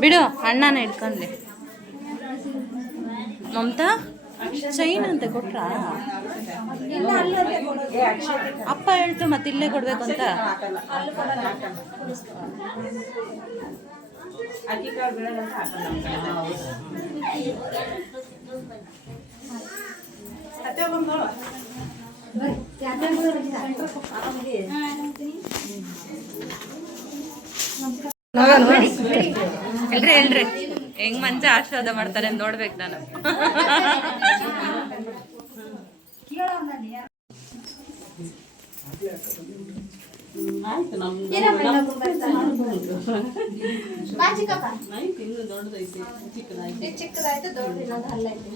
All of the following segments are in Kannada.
ಬಿಡು ಅಣ್ಣನ ಇಟ್ಕೊಂಡೆ ಮಮತಾ? ಚೈನ್ ಅಂತ ಕೊಟ್ರಾ? ಅಪ್ಪ ಹೇಳ್ತು ಮತ್ತೆ ಇಲ್ಲೇ ಕೊಡ್ಬೇಕು ಅಂತ. ಹೇಳ್ರಿ ಹೇಳ್ರಿ ಹೆಂಗ್ ಮಂಜ ಆಶೀರ್ವಾದ ಮಾಡ್ತಾರೆ ನೋಡ್ಬೇಕು ನಾನು. ಚಿಕ್ಕದಾಯ್ತು ದೊಡ್ಡದಿಲ್ಲ ಹಲ್ಲೈತೆ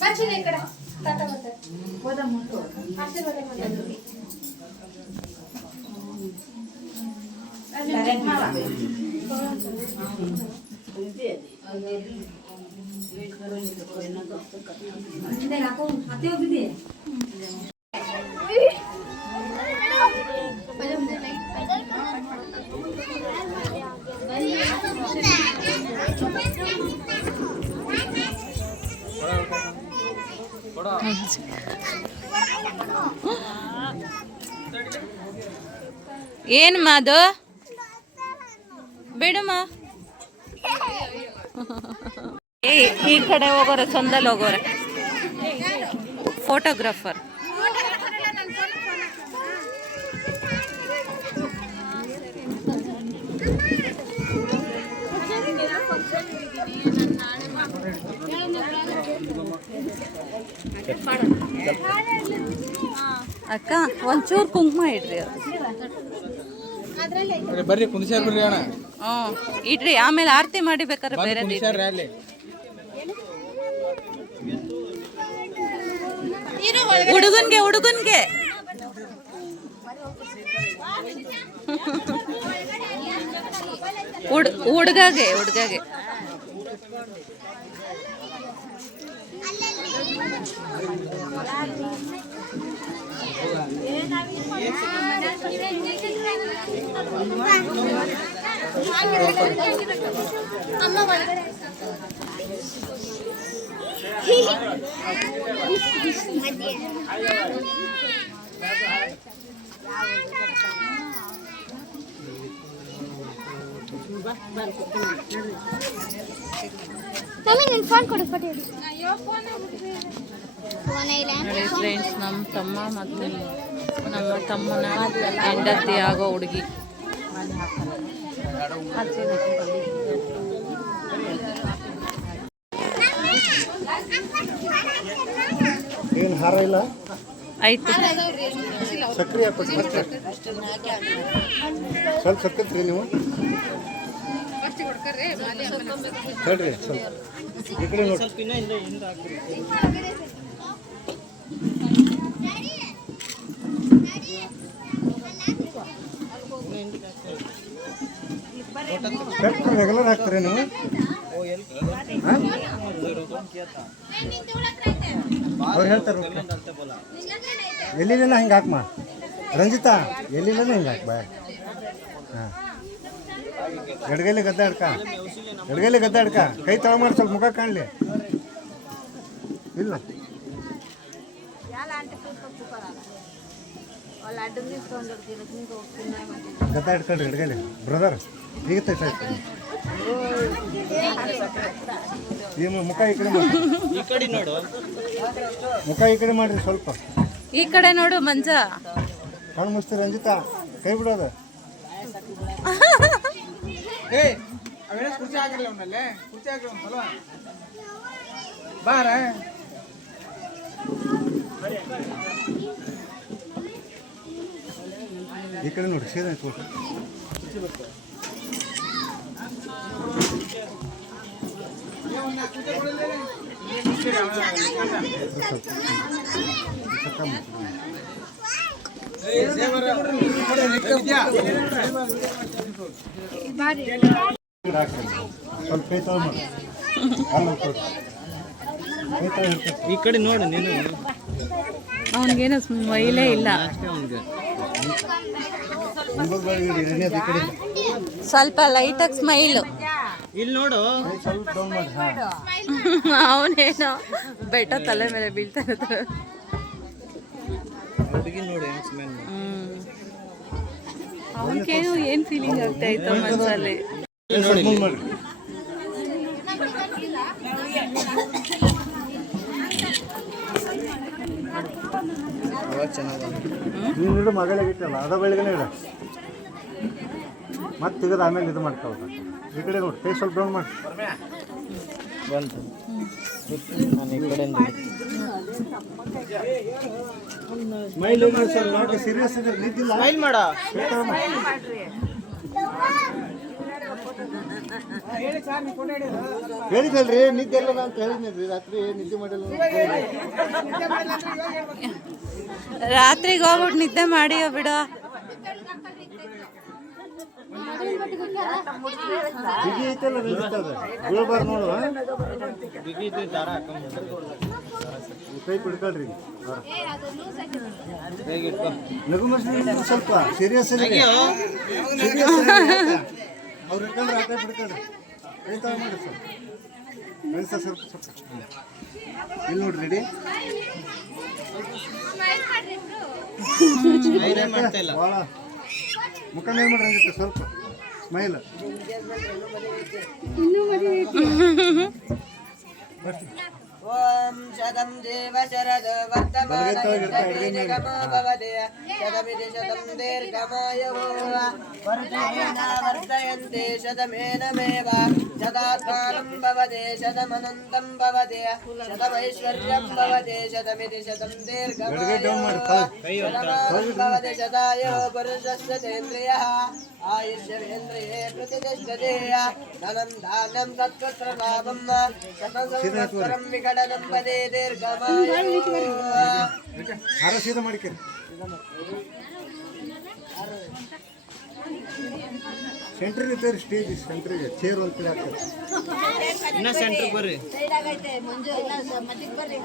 ಬಚ್ಚಿನ ಈ ಕಡೆ ತಾತ ಮತ್ತೆ ಆಶೀರ್ವಾದ ಮಾಡಿ ಏನಮ್ಮ ಅದು ಬಿಡಮ್ಮ. ಏ ಈ ಕಡೆ ಹೋಗೋರೆ ಚಂದಲ್ಲಿ ಹೋಗೋರೆ. ಫೋಟೋಗ್ರಾಫರ್ ಅಕ್ಕ ಒಂಚೂರು ಕುಂಕುಮ ಇಡ್ರಿ. ಬರ್ರಿ ಕುಂದಿಸ್ಯಾರ ಬರ್ರಿ ಅಣ್ಣ. ಹ್ಞೂ ಇಡ್ರಿ ಆಮೇಲೆ ಆರತಿ ಮಾಡಿ ಬೇಕಾದ್ರೆ ಬೇರೆ ಹುಡುಗನ್ಗೆ ಹುಡುಗನ್ಗೆ. ಹುಡುಗಗೆ ಹುಡುಗಗೆ. ಹುಡ್ಗಗೆ ಅಮ್ಮ ಫೋನ್ ಕೊಡು ಫೋಟೋ ಫ್ರೆಂಡ್ಸ್ ನಮ್ಮ ತಮ್ಮ ಮತ್ತು ನಮ್ಮ ತಮ್ಮನ ಹೆಂಡತಿ ಆಗೋ ಹುಡುಗಿ. ಏನು ಹಾರ ಇಲ್ಲ? ಆಯ್ತು. ಸಕ್ರೆ ಹಾಕ್ಬಿಟ್ಟು ಮತ್ತೆ. ಸ್ವಲ್ಪ ಸಕ್ಕತ್ರಿ ನೀವು? ಹೇಳ್ರಿ ಸ್ವಲ್ಪ. ಈ ಕಡೆ ನೋಡಿ. ರೆಗ್ಯುಲರ್ ಹಾಕ್ತೀರಿ ನೀವು? ಅವ್ರು ಹೇಳ್ತಾರೆ ಎಲ್ಲಿಲ್ಲ ಹಿಂಗೆ ಹಾಕ್ಮ? ರಂಜಿತಾ ಎಲ್ಲಿಲ್ಲ ಹಿಂಗೆ ಹಾಕ್ ಬಾಯ್ ಹಾಂ ಗಡ್ಗಲಿ ಗದ್ದಾಡ್ಕ ಗಡ್ಗೆಲಿ ಗದ್ದಾಡ್ಕ ಕೈ ತಳ ಮಾಡಿ ಸ್ವಲ್ಪ ಮುಖ ಕಾಣಲಿ. ಇಲ್ಲ. ಗದ್ದಾಡ್ಕೊಳ್ರಿ ಹಿಡ್ಕೊಳ್ಳಿ ಬ್ರದರ್ ಈಗ ಈ ಮುಖ ಈ ಕಡೆ ಮಾಡಿ. ಈ ಕಡೆ ನೋಡು. ಮುಖ ಈ ಕಡೆ ಮಾಡ್ರಿ ಸ್ವಲ್ಪ. ಈ ಕಡೆ ನೋಡು ಮಂಜ. ಕಣ್ಣು ಮುಚ್ತೀರಿ ರಂಜಿತಾ. ಕೈ ಬಿಡೋದು. ಕುರ್ಚಿ ಅವನಲ್ಲಿ. ಕುರ್ಚಿ ಬಾರ. ಕಡೆ ನೋಡಿ ಸೀದಾ ಆಯ್ತು ಕಮ್ಮಿ ಸ್ವಲ್ಪ. ಈ ಕಡೆ ನೋಡು ನೀನು. ಅವನಿಗೇನು ಮೈಲೇ ಇಲ್ಲ. ಸ್ವಲ್ಪ ಲೈಟಾಗಿ ಸ್ಮೈಲು ಇಲ್ಲಿ ನೋಡು. ಅವನೇನೋ ಬೆಟ್ಟ ತಲೆ ಮೇಲೆ ಬೀಳ್ತಾ ಇರ್ತಾರೆ ಅವನಿಗೇನು ಏನು ಫೀಲಿಂಗ್ ಆಗ್ತಾ ಇತ್ತು ಮನಸ್ಸಲ್ಲಿ ಕೈ ಸ್ವಲ್ಪ ಮುಂದೆ ಮಾಡಿ ಅವಾಗ ಚೆನ್ನಾಗ ನೀನು ಇಡು ಮಗಳಿಗೆ ಇಟ್ಟಲ್ಲ. ಅದ ಬೆಳಗ್ಗೆ ಇಡ. ಮತ್ತೆ ತೆಗೆದು ಆಮೇಲೆ ಇದು ಮಾಡ್ಕೊಳ್ಬೇಕು ಈ ಕಡೆ ನೋಡಿ ಕೈ ಸ್ವಲ್ಪ ಡೌನ್ ಮಾಡಿ. ಬಂತು. ನಾನು ಈ ಕಡೆ ಸ್ಮೈಲ್ ಸರ್ ನೋಡಿ. ಸೀರಿಯಸ್ ಇದೆ ನಿಂತಿಲ್ಲ? ಸ್ಮೈಲ್ ಮಾಡ. ಹೇಳಿದಲ್ರಿ ನಿದ್ದೆ ಇಲ್ಲ ಅಂತ ಹೇಳಿದ್ರಿ ರಾತ್ರಿ ನಿದ್ದೆ ಮಾಡಿಲ್ಲ. ರಾತ್ರಿಗೆ ಹೋಗ್ಬಿಟ್ಟು ನಿದ್ದೆ ಮಾಡಿ ಬಿಡು. ಸ್ವಲ್ಪ ಸೀರಿಯಸ್ ಇಲ್ಲಿ ನೋಡ್ರಿ ಮುಖ ಮಾಡ್ರಿ ಸ್ವಲ್ಪ ಸ್ಮೈಲ್ ಓಂ ఓం శతం దేవ శరద వర్తమానమోభవతి శతమితి శతం దీర్ఘమాయవో వర్ధయేన వర్ధయంతే శతమేనమేవ శతాత్మానం భవతి శతమనంతం భవతి శతమైశ్వర్యం భవతి శతమితి శతం దీర్ఘమాయవో శతమానం భవతి శతాయో పురుషస్య తేంద్రియः. ಆಯುಷ್ಯವೇಂದ್ರಿಯೇ ಪ್ರತಿಷ್ಠತೆಯ ಧನಂಧಾನ್ಯಂ ತತ್ವತ್ರ ಲಾಭಂ ಶತಸಂವತ್ಸರಂ ವಿಕಟನಂ ದೀರ್ಘಮಾಯ ಸೀದ ಮಾಡ್ಕೇರಿ ಸೆಂಟ್ರಿಗೆ ಸ್ಟೇಜ್ ಸೆಂಟ್ರಿಗೆ ಚೇರ್ ಒಂದು ಕಡೆ ಹಾಕ್ತಾರೆ ಇನ್ನ ಸೆಂಟ್ರಿಗೆ ಬರ್ರಿ ಬರ್ರಿ.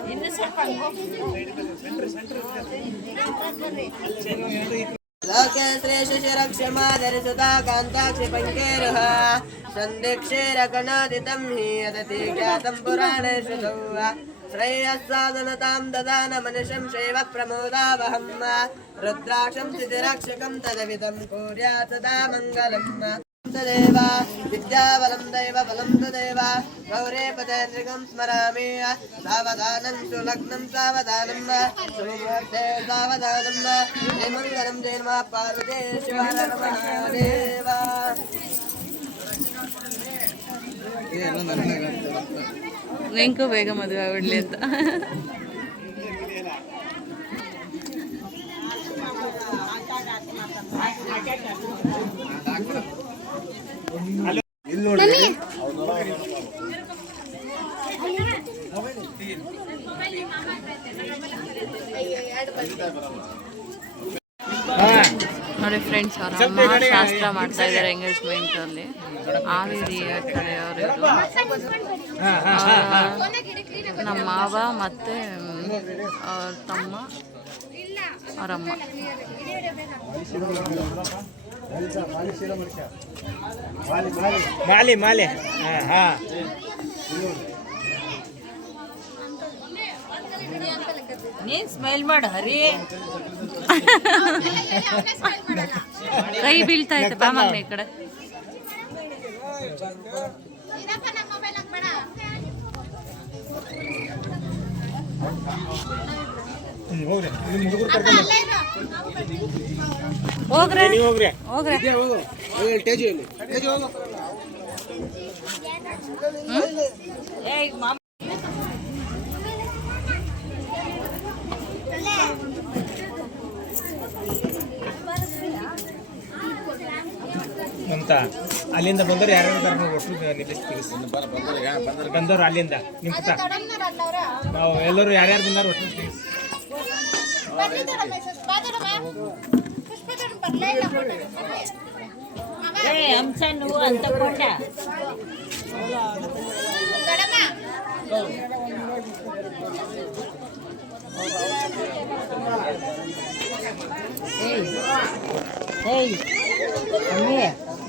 श्रेषशिरक्षमादर्शुता कान्ताक्षि पङ्केरुः सन्दिक्षेरकणादितं हि यदति ज्ञातं पुराणे श्रुतौ श्रेयः साधनतां ददान मनुष्यं शैव प्रमोदावहम् रुद्राक्षं स्थितिरक्षकं तदविदं कुर्यात् सदा मङ्गलम् तदेव विद्याबलं दैव बलं तदेव गौरे पदे नृगं स्मरामि सावधानं सुलग्नं सावधानं सुमुहूर्ते सावधानं श्रीमङ्गलं जैनमा पार्वते शिवदेव ఇంకో వేగం అది ఆవిడలేదు ಶಾಸ್ತ್ರ ಮಾಡ್ತಾ ಇದ್ದಾರೆ ಎಂಗೇಜ್ಮೆಂಟ್ ಅಲ್ಲಿ. ಹಾವೇರಿ ಕಡೆಯವರು. ನಮ್ಮ ಮಾವ ಮತ್ತೆ ಅವ್ರ ತಮ್ಮ ಅವರಮ್ಮ ಮಾಲಿ ಸೀದಾ ಹಾ ಮಾಲಿ ಮಾಲಿ ಸ್ಮೈಲ್ ಮಾಡ ಹರಿ. ಕೈ ಬೀಳ್ತಾ ಇತ್ತು ಬಾ ಮಗ್ನೆ ಈ ಕಡೆ. ಹೋಗ್ರಿ ಹೋಗ್ರೆ. ಹೋಗ್ರೆ ಹೋಗ್ರಿ ಟೇಜು ಅಂತ ಅಲ್ಲಿಂದ ಬಂದವ್ರು ಯಾರು ಒಟ್ಟು ಬಂದವ್ರು ಅಲ್ಲಿಂದ. ನಿಮ್ಮ ಪುಟ್ಟ ನಾವು ಎಲ್ಲರೂ ಯಾರ್ಯಾರು ಬಂದಾರ ಒಟ್ಟು ಏಯ್ ಹಂಸ నువ్వు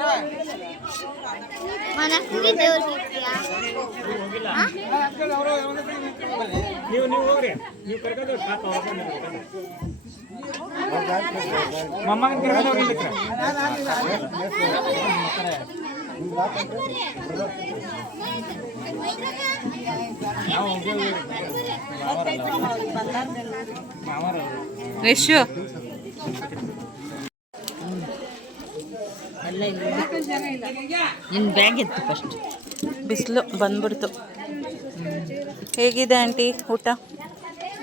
ಯಾರವ್ವ? ಅಕ್ಷತೆ ಅವ್ರು ಯಾವಾಗ ಬರ್ರಿ. ನೀವು ನೀವು ಹೋಗ್ರಿ ನೀವು ಕರ್ಕೊಂಡು ಹೋಗಿ ಪಾಪ ಅವ್ರ ಹತ್ರ ನೀವು ಕರ್ಕೊಂಡು ಹೋಗಿ. ಮೊಮ್ಮಗನ್ ಕರ್ಕೊಂಡು ಹೋಗಿ ಇಲ್ಲಿಕ್ಕೆ. ನಾವು ಹೋಗಿ ಮಾವರಲ್ಲ. ಯಶು ನಿನ್ನ ಬ್ಯಾಗ್ ಇತ್ತು ಫಸ್ಟ್ ಬಿಸಿಲು ಬಂದ್ಬಿಡ್ತು. ಹೇಗಿದೆ ಆಂಟಿ ಊಟ?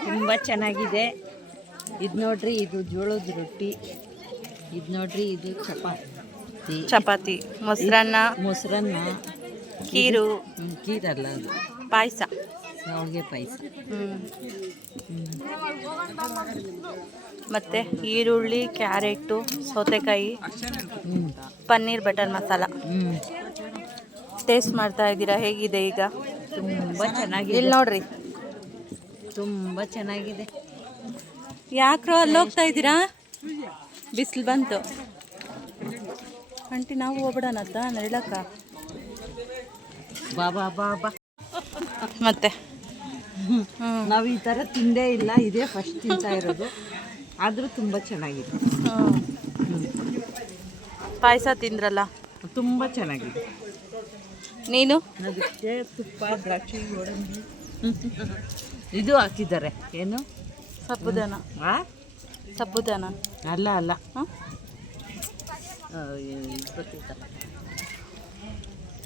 ತುಂಬ ಚೆನ್ನಾಗಿದೆ. ಇದು ನೋಡ್ರಿ ಇದು ಜೋಳದ ರೊಟ್ಟಿ. ಇದು ನೋಡ್ರಿ ಇದು ಚಪಾತಿ. ಚಪಾತಿ ಮೊಸರನ್ನ ಮೊಸರನ್ನ. ಕೀರು. ಕೀರಲ್ಲ ಅದು. ಪಾಯಸ. ಶಾವಿಗೆ ಪಾಯಸ. ಮತ್ತು ಈರುಳ್ಳಿ ಕ್ಯಾರೆಟು ಸೌತೆಕಾಯಿ ಪನ್ನೀರ್ ಬಟರ್ ಮಸಾಲ. ಟೇಸ್ಟ್ ಮಾಡ್ತಾ ಇದ್ದೀರಾ? ಹೇಗಿದೆ ಈಗ? ತುಂಬ ಚೆನ್ನಾಗಿದೆ. ಇಲ್ಲಿ ನೋಡ್ರಿ. ತುಂಬ ಚೆನ್ನಾಗಿದೆ. ಯಾಕ್ರೋ ಅಲ್ಲಿ ಹೋಗ್ತಾ ಇದ್ದೀರಾ? ಬಿಸಿಲು ಬಂತು. ಆಂಟಿ ನಾವು ಹೋಗ್ಬಿಡೋಣತ್ತ ನಡಿಲಕ್ಕ ಬಾಬಾ ಬಾ ಬಾ ಬಾ ಮತ್ತೆ? ನಾವು ಈ ಥರ ತಿಂದೇ ಇಲ್ಲ. ಇದೇ ಫಸ್ಟ್ ತಿಂತಾ ಇರೋದು. ಆದರೂ ತುಂಬ ಚೆನ್ನಾಗಿದೆ. ಪಾಯಸ ತಿಂದ್ರಲ್ಲ? ತುಂಬ ಚೆನ್ನಾಗಿದೆ. ನೀನು? ಅದಕ್ಕೆ ತುಪ್ಪ ದ್ರಾಕ್ಷಿ ಗೋಡಂಬಿ. ಇದು ಹಾಕಿದ್ದಾರೆ. ಏನು? ಸಬ್ಬುದಾನ? ಸಬ್ಬುದಾನ ಅಲ್ಲ ಅಲ್ಲ.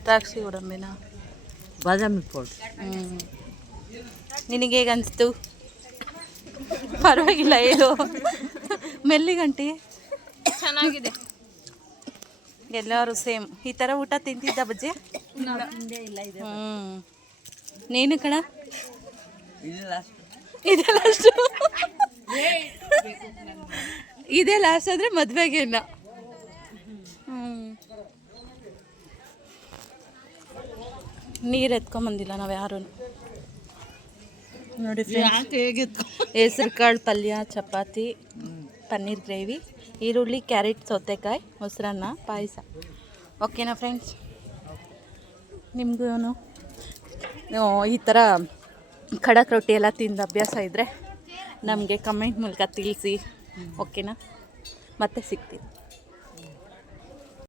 ದ್ರಾಕ್ಷಿ ಗೋಡಂಬಿನ? ಬಾದಾಮಿ ಪೌಡ್ರ್ ನಿನಗೆ ಹೇಗೆ ಅನಿಸ್ತು? ಪರವಾಗಿಲ್ಲ ಇದು ಮೆಲ್ಲಿಗಂಟಿ. ಚೆನ್ನಾಗಿದೆ. ಎಲ್ಲರೂ ಸೇಮ್. ಈ ಥರ ಊಟ ತಿಂತಿದ್ದ ಬಜ್ಜಿ ಹ್ಞೂ ನೀನು ಕಣ? ಇದೇ ಲಾಸ್ಟು ಇದೇ ಲಾಸ್ಟ್ ಅಂದರೆ ಮದುವೆಗೆ ಇನ್ನ. ಹ್ಞೂ ನೀರು ಎತ್ಕೊಂಬಂದಿಲ್ಲ ನಾವು ಯಾರೂ ನೋಡಿ ಹೆಸರು ಕಾಳು ಪಲ್ಯ ಚಪಾತಿ ಪನ್ನೀರ್ ಗ್ರೇವಿ ಈರುಳ್ಳಿ ಕ್ಯಾರೆಟ್ ಸೌತೆಕಾಯಿ ಮೊಸರನ್ನ ಪಾಯಸ. ಓಕೆನಾ ಫ್ರೆಂಡ್ಸ್ ನಿಮಗೂ ಈ ಥರ ಖಡಕ್ ರೊಟ್ಟಿ ಎಲ್ಲ ತಿಂದು ಅಭ್ಯಾಸ ಇದ್ದರೆ ನಮಗೆ ಕಮೆಂಟ್ ಮೂಲಕ ತಿಳಿಸಿ. ಓಕೆನಾ ಮತ್ತೆ ಸಿಗ್ತೀವಿ